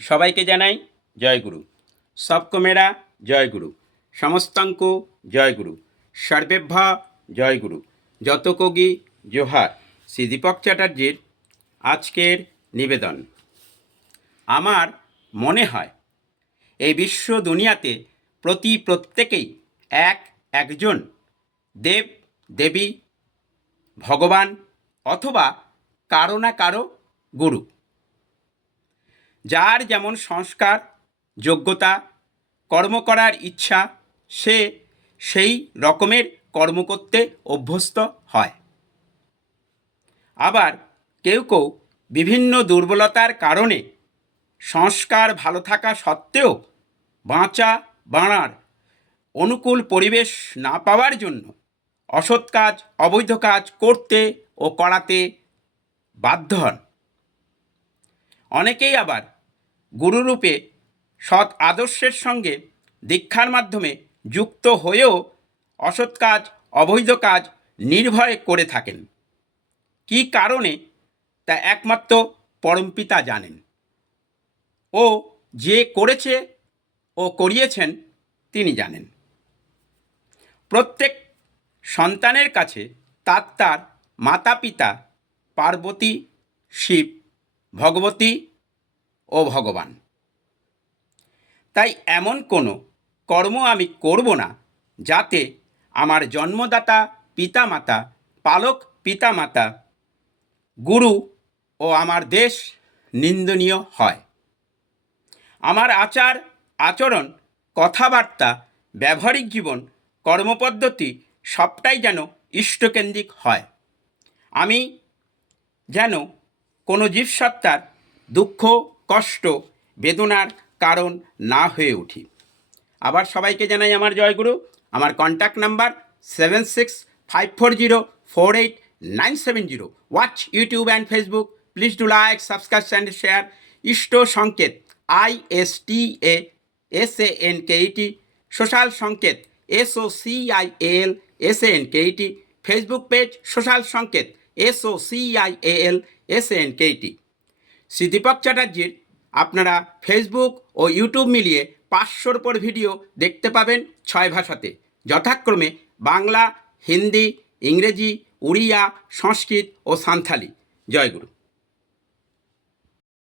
সবাইকে জানাই জয় জয়গুরু সবকো মেরা। জয়গুরু সমস্তাঙ্ক। জয় জয়গুরু সর্বেভ্য। জয়গুরু যত কগি জোহার। শ্রী দীপক চ্যাটার্জির আজকের নিবেদন। আমার মনে হয় এই বিশ্ব দুনিয়াতে প্রতি প্রত্যেকেই এক একজন দেব দেবী ভগবান অথবা কারও না কারও গুরু। যার যেমন সংস্কার, যোগ্যতা, কর্ম করার ইচ্ছা, সে সেই রকমের কর্ম করতে অভ্যস্ত হয়। আবার কেউ কেউ বিভিন্ন দুর্বলতার কারণে সংস্কার ভালো থাকা সত্ত্বেও বাঁচা বাড়ার অনুকূল পরিবেশ না পাওয়ার জন্য অসৎ কাজ, অবৈধ কাজ করতে ও করাতে বাধ্য হন। অনেকেই আবার গুরুরূপে সৎ আদর্শের সঙ্গে দীক্ষার মাধ্যমে যুক্ত হয়েও অসৎ কাজ, অবৈধ কাজ নির্ভয়ে করে থাকেন। কী কারণে? তা একমাত্র পরমপিতা জানেন। ও যে করেছে ও করিয়েছেন তিনি জানেন। প্রত্যেক সন্তানের কাছে তার তার মাতা পিতা পার্বতী, শিব, ভগবতী ও ভগবান। তাই এমন কোনো কর্ম আমি করব না যাতে আমার জন্মদাতা পিতামাতা, পালক পিতামাতা, গুরু ও আমার দেশ নিন্দনীয় হয়। আমার আচার, আচরণ, কথাবার্তা, ব্যবহারিক জীবন, কর্মপদ্ধতি সবটাই যেন ইষ্টকেন্দ্রিক হয়। আমি যেন কোনো জীবসত্তার দুঃখ কষ্ট, বেদনার কারণ না হয়ে উঠি। আবার সবাইকে জানাই আমার জয়গুরু। আমার contact number seven six five four zero four eight nine seven zero watch YouTube and Facebook please do like subscribe and share Ishta Sanket I S T A S A N K E T social Sanket S O C I L S A N K E T Facebook page social Sanket S O C I L S A N K E T Shri Deepak চ্যাটার্জির আপনারা Facebook ও YouTube মিলিয়ে পাঁচশোর পর video দেখতে পাবেন ছয় ভাষাতে। যথাক্রমে বাংলা, হিন্দি, ইংরেজি, উড়িয়া, সংস্কৃত ও সান্থালি। জয়গুরু